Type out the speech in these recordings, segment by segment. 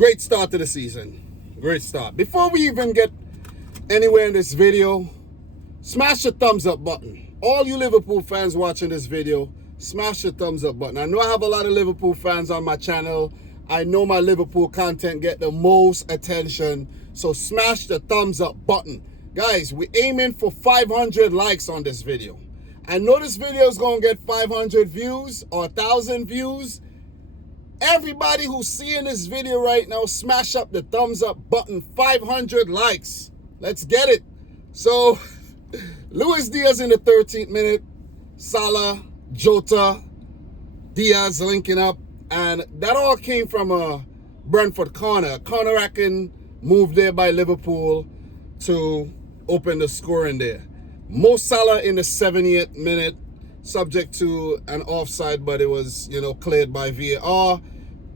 Great start to the season. Great start. Before we even get anywhere in this video, smash the thumbs up button. All you Liverpool fans watching this video, smash the thumbs up button. I know I have a lot of Liverpool fans on my channel. I know my Liverpool content get the most attention. So smash the thumbs up button. Guys, we're aiming for 500 likes on this video. I know this video is going to get 500 views or 1,000 views. Everybody who's seeing this video right now, smash up the thumbs up button. 500 likes. Let's get it. So, Luis Diaz in the 13th minute. Salah, Jota, Diaz linking up. And that all came from a Brentford corner. Counter-attacking move there by Liverpool to open the scoring there. Mo Salah in the 70th minute, subject to an offside, but it was, cleared by VAR.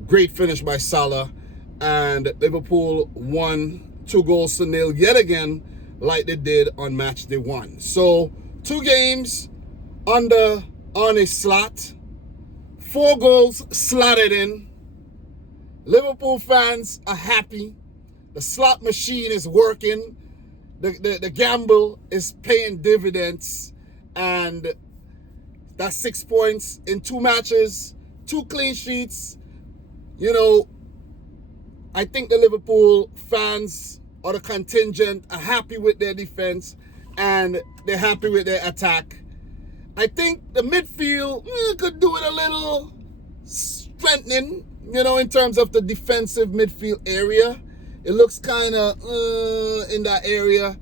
Great finish by Salah. And Liverpool won 2-0 yet again, like they did on match day 1. So, 2 games on a slot. 4 goals slotted in. Liverpool fans are happy. The slot machine is working. The gamble is paying dividends. And that's 6 points in 2 matches, 2 clean sheets. I think the Liverpool fans or the contingent are happy with their defense and they're happy with their attack. I think the midfield could do it a little strengthening, in terms of the defensive midfield area. It looks kind of in that area,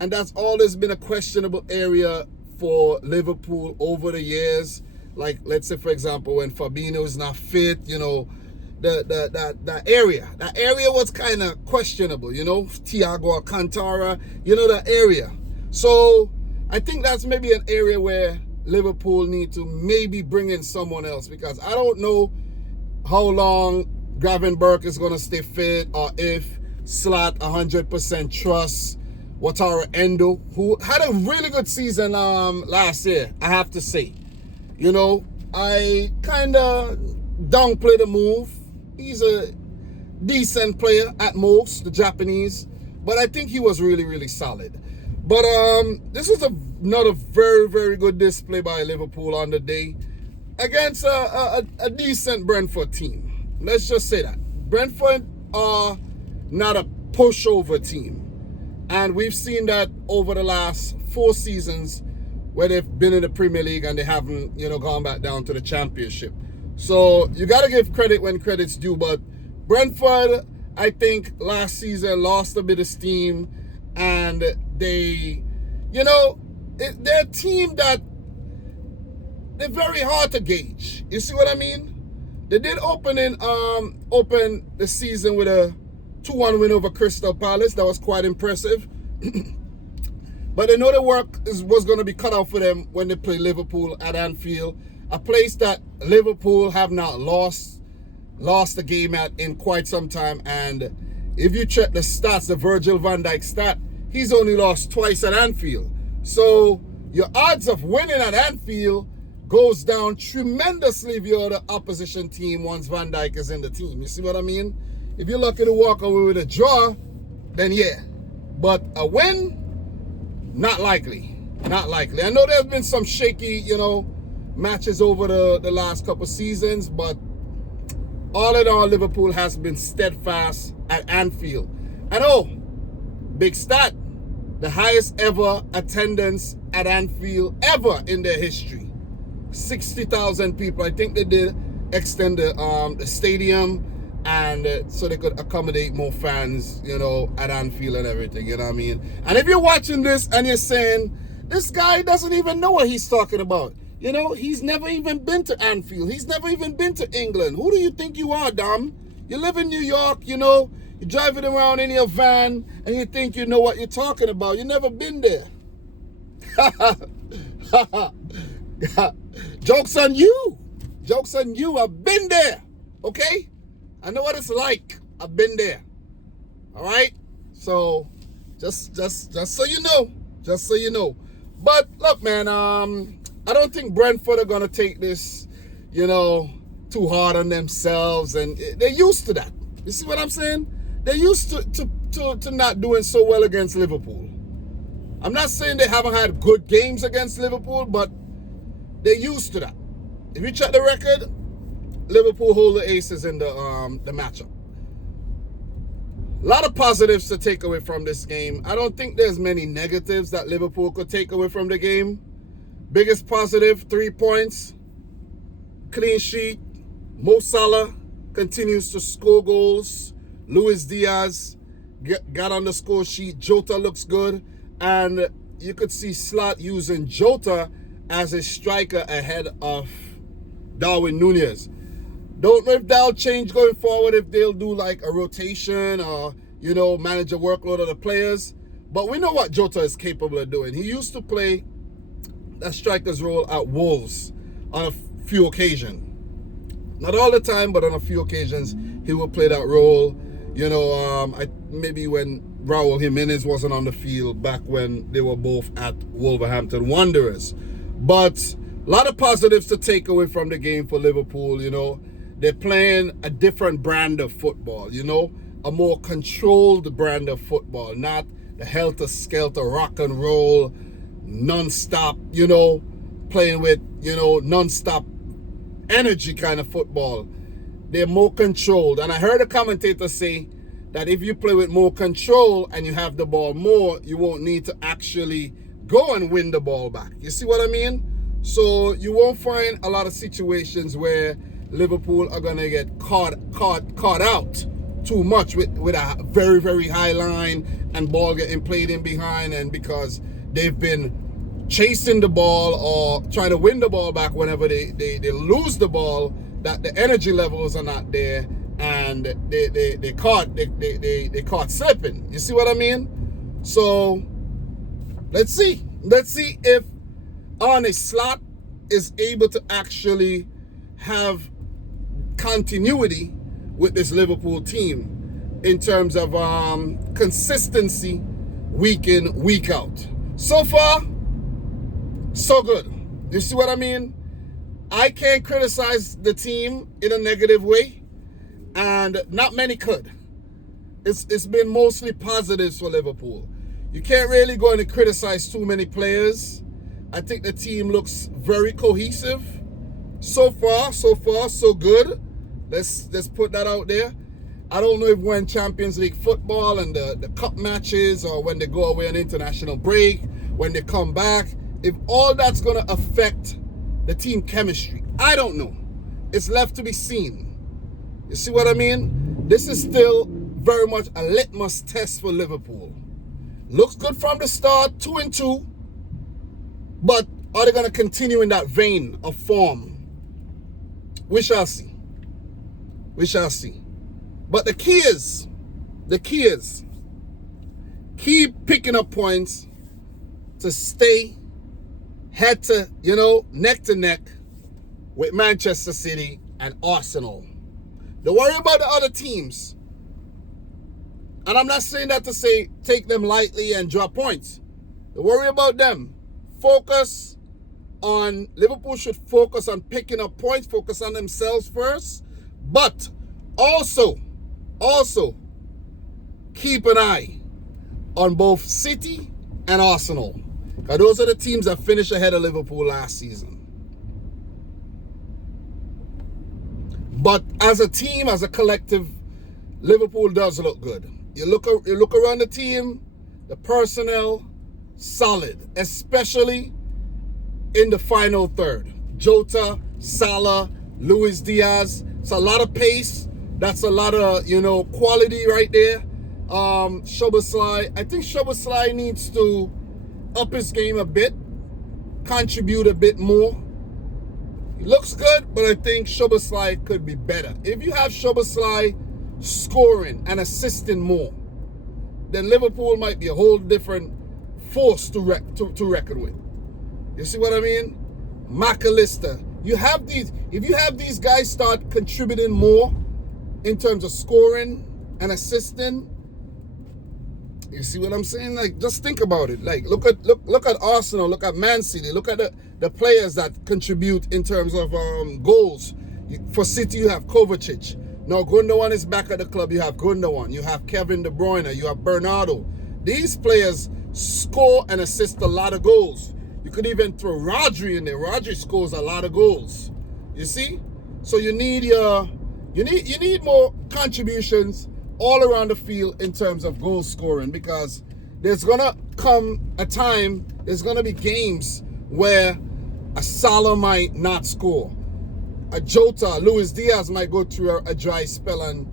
and that's always been a questionable area for Liverpool over the years. Like, let's say, for example, when Fabinho is not fit, that area was kind of questionable, Thiago Alcantara, that area. So I think that's maybe an area where Liverpool need to maybe bring in someone else, because I don't know how long Gravenberch is going to stay fit, or if Slot 100% trusts Wataru Endo, who had a really good season last year, I have to say. I kind of downplay the move. He's a decent player at most, the Japanese, but I think he was really, really solid. But this was another very, very good display by Liverpool on the day against a decent Brentford team. Let's just say that. Brentford are not a pushover team. And we've seen that over the last 4 seasons where they've been in the Premier League and they haven't, gone back down to the Championship. So you got to give credit when credit's due. But Brentford, I think, last season lost a bit of steam. And they, they're a team that they're very hard to gauge. You see what I mean? They did open the season with a 2-1 win over Crystal Palace. That was quite impressive. But they know the work was going to be cut out for them when they play Liverpool at Anfield, a place that Liverpool have not lost the game at in quite some time. And if you check the stats, the Virgil van Dijk stat, he's only lost twice at Anfield. So your odds of winning at Anfield goes down tremendously if you're the opposition team once Van Dijk is in the team. You see what I mean? If you're lucky to walk away with a draw, then yeah. But a win, not likely. Not likely. I know there's been some shaky, matches over the last couple seasons, but all in all, Liverpool has been steadfast at Anfield. And big stat, the highest ever attendance at Anfield ever in their history. 60,000 people. I think they did extend the stadium, and so they could accommodate more fans, at Anfield and everything, you know what I mean? And if you're watching this and you're saying, this guy doesn't even know what he's talking about. He's never even been to Anfield. He's never even been to England. Who do you think you are, Dom? You live in New York, you're driving around in your van and you think you know what you're talking about. You've never been there. Joke's on you. Joke's on you. I've been there. Okay? I know what it's like. I've been there. All right? So, just so you know. Just so you know. But, look, man, I don't think Brentford are going to take this, too hard on themselves. And they're used to that. You see what I'm saying? They're used to not doing so well against Liverpool. I'm not saying they haven't had good games against Liverpool, but they're used to that. If you check the record, Liverpool hold the aces in the matchup. A lot of positives to take away from this game. I don't think there's many negatives that Liverpool could take away from the game. Biggest positive, 3 points, clean sheet. Mo Salah continues to score goals. Luis Diaz got on the score sheet. Jota looks good. And you could see Slot using Jota as a striker ahead of Darwin Núñez. Don't know if that'll change going forward, if they'll do like a rotation or, you know, manage a workload of the players. But we know what Jota is capable of doing. He used to play that striker's role at Wolves on a few occasions. Not all the time, but on a few occasions, he will play that role. You know, maybe when Raúl Jiménez wasn't on the field back when they were both at Wolverhampton Wanderers. But a lot of positives to take away from the game for Liverpool, you know. They're playing a different brand of football, you know, a more controlled brand of football, not the helter-skelter rock and roll, non-stop, you know, playing with, you know, non-stop energy kind of football. They're more controlled. And I heard a commentator say that if you play with more control and you have the ball more, you won't need to actually go and win the ball back. You see what I mean? So you won't find a lot of situations where Liverpool are going to get caught out too much with a very, very high line and ball getting played in behind, and because they've been chasing the ball or trying to win the ball back whenever they lose the ball, that the energy levels are not there and they caught slipping. You see what I mean? So let's see if Arne Slot is able to actually have continuity with this Liverpool team in terms of consistency week in, week out. So far, so good. You see what I mean? I can't criticize the team in a negative way, and not many could. It's been mostly positives for Liverpool. You can't really go and criticize too many players. I think the team looks very cohesive. So far, so good. Let's put that out there. I don't know if when Champions League football and the cup matches, or when they go away on international break, when they come back, if all that's going to affect the team chemistry, I don't know. It's left to be seen. You see what I mean? This is still very much a litmus test for Liverpool. Looks good from the start, 2-2. But are they going to continue in that vein of form? We shall see. We shall see. But the key is, keep picking up points to stay head to, you know, neck to neck with Manchester City and Arsenal. Don't worry about the other teams. And I'm not saying that to say take them lightly and drop points. Don't worry about them. Focus on, Liverpool should focus on picking up points, focus on themselves first, but also keep an eye on both City and Arsenal, because those are the teams that finished ahead of Liverpool last season. But as a team, as a collective, Liverpool does look good. You look around the team, the personnel, solid, especially in the final third. Jota, Salah, Luis Diaz. It's a lot of pace. That's a lot of, you know, quality right there. Szoboszlai, I think Szoboszlai needs to up his game a bit, contribute a bit more. He looks good, but I think Szoboszlai could be better. If you have Szoboszlai scoring and assisting more, then Liverpool might be a whole different force to reckon with. You see what I mean? McAllister. You have these, if you have these guys start contributing more in terms of scoring and assisting, you see what I'm saying? Like, just think about it. Like, look at Arsenal, look at Man City, look at the players that contribute in terms of goals. For City, you have Kovacic. Now, Gundogan is back at the club. You have Gundogan. You have Kevin De Bruyne. You have Bernardo. These players score and assist a lot of goals. You could even throw Rodri in there. Rodri scores a lot of goals. You see? So you need more contributions all around the field in terms of goal scoring, because there's gonna come a time, there's gonna be games where a Salah might not score. A Jota, Luis Diaz might go through a dry spell, and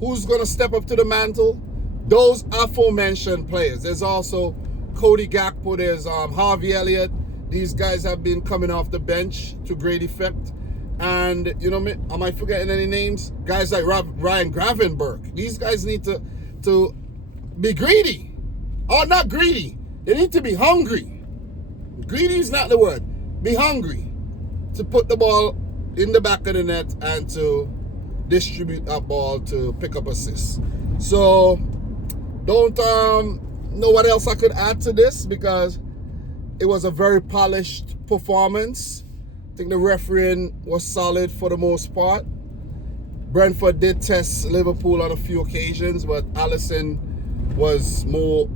who's gonna step up to the mantle? Those aforementioned players. There's also Cody Gakpo, there's Harvey Elliott. These guys have been coming off the bench to great effect. And, you know, am I forgetting any names? Guys like Ryan Gravenberch. These guys need to be greedy. Or not greedy. They need to be hungry. Greedy is not the word. Be hungry to put the ball in the back of the net and to distribute that ball to pick up assists. So, don't know what else I could add to this, because it was a very polished performance. I think the refereeing was solid for the most part. Brentford did test Liverpool on a few occasions, but Alisson was more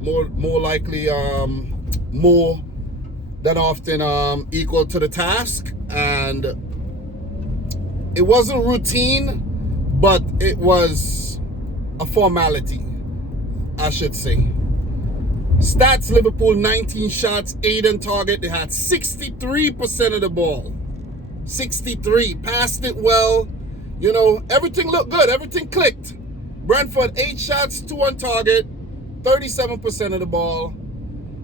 likely more than often equal to the task, and it wasn't routine, but it was a formality, I should say. Stats: Liverpool 19 shots, 8 on target. They had 63% of the ball. 63. Passed it well. You know, everything looked good. Everything clicked. Brentford 8 shots, 2 on target, 37% of the ball.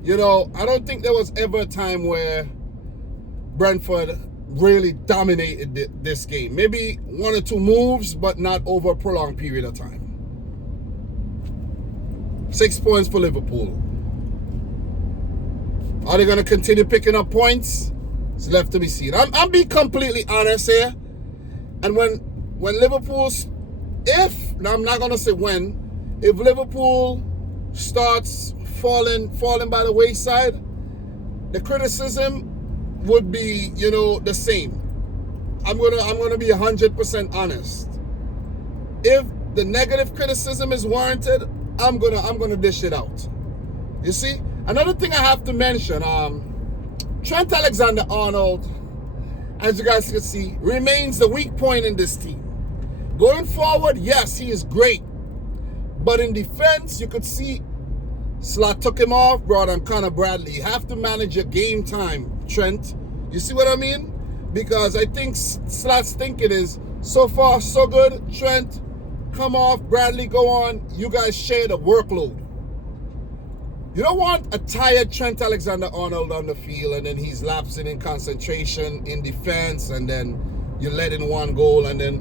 You know, I don't think there was ever a time where Brentford really dominated this game. Maybe 1 or 2 moves, but not over a prolonged period of time. 6 points for Liverpool. Are they going to continue picking up points? It's left to be seen. I'm being completely honest here. And when Liverpool's, now I'm not going to say when, if Liverpool starts falling by the wayside, the criticism would be, you know, the same. I'm gonna be 100% honest. If the negative criticism is warranted, I'm gonna dish it out. You see? Another thing I have to mention, Trent Alexander-Arnold, as you guys can see, remains the weak point in this team. Going forward, yes, he is great. But in defense, you could see Slot took him off, brought on Connor Bradley. You have to manage your game time, Trent. You see what I mean? Because I think Slot's thinking is, so far, so good. Trent, come off. Bradley, go on. You guys share the workload. You don't want a tired Trent Alexander-Arnold on the field, and then he's lapsing in concentration in defense, and then you let in 1 goal, and then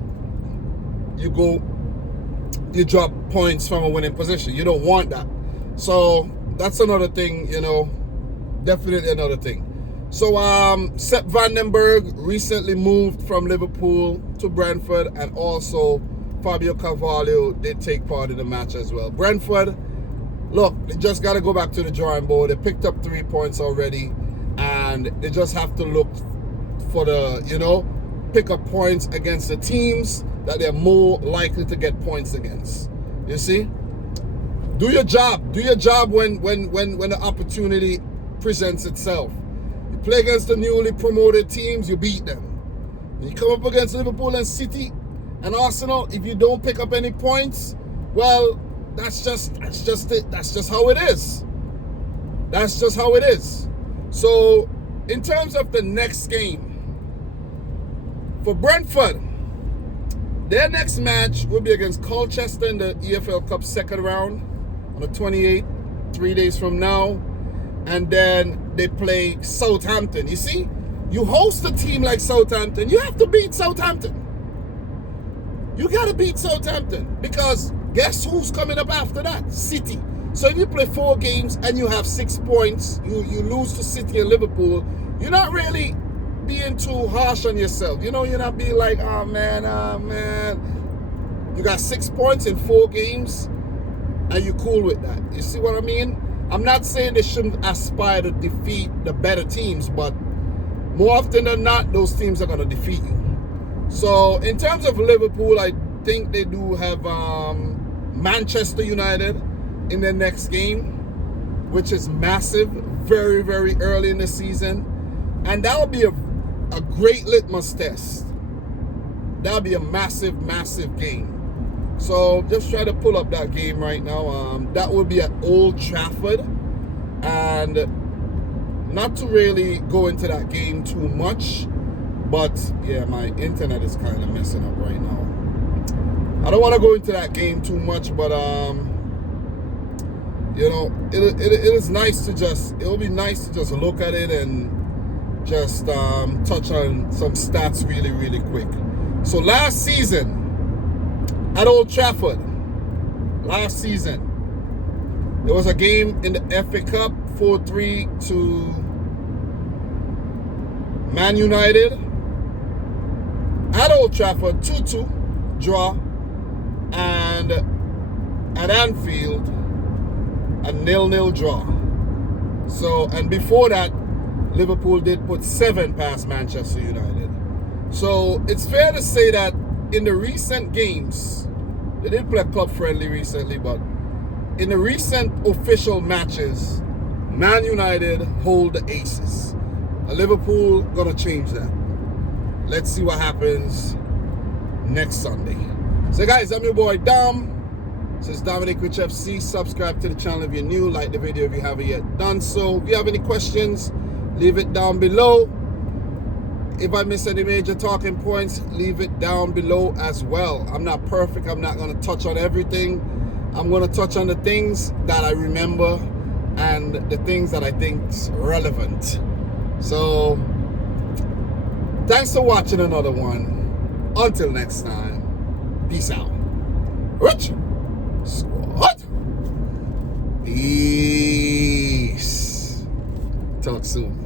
you drop points from a winning position. You don't want that. So that's another thing, you know, definitely another thing. So Sepp Vandenberg recently moved from Liverpool to Brentford, and also Fabio Carvalho did take part in the match as well. Brentford, look, they just got to go back to the drawing board. They picked up 3 points already, and they just have to look for the, you know, pick up points against the teams that they're more likely to get points against. You see? Do your job. Do your job when the opportunity presents itself. You play against the newly promoted teams, you beat them. When you come up against Liverpool and City and Arsenal, if you don't pick up any points, well, that's just it. That's just how it is. That's just how it is. So, in terms of the next game, for Brentford, their next match will be against Colchester in the EFL Cup second round on the 28th, 3 days from now. And then they play Southampton. You see, you host a team like Southampton, you have to beat Southampton. You got to beat Southampton, because guess who's coming up after that? City. So if you play 4 games and you have 6 points, you lose to City and Liverpool, you're not really being too harsh on yourself. You know, you're not being like, oh man. You got 6 points in 4 games and you're cool with that. You see what I mean? I'm not saying they shouldn't aspire to defeat the better teams, but more often than not, those teams are going to defeat you. So in terms of Liverpool, I think they do have Manchester United in their next game, which is massive, very, very early in the season. And that'll be a great litmus test. That'll be a massive, massive game. So just try to pull up that game right now. That will be at Old Trafford. And not to really go into that game too much, but yeah, my internet is kind of messing up right now. I don't want to go into that game too much, but you know, it is nice to just, it'll be nice to just look at it and just touch on some stats really, really quick. So last season at Old Trafford, last season, there was a game in the FA Cup, 4-3 to Man United. At Old Trafford, 2-2 draw. And at Anfield, a 0-0 draw. So, and before that, Liverpool did put 7 past Manchester United. So it's fair to say that in the recent games, they did play club friendly recently, but in the recent official matches, Man United hold the aces. Liverpool gonna change that. Let's see what happens next Sunday. So guys, I'm your boy Dom. This is Dominic Rich FC. Subscribe to the channel if you're new. Like the video if you haven't yet done so. If you have any questions, leave it down below. If I miss any major talking points, leave it down below as well. I'm not perfect. I'm not going to touch on everything. I'm going to touch on the things that I remember and the things that I think's relevant. So, thanks for watching another one. Until next time, peace out. Rich Squad. Peace. Talk soon.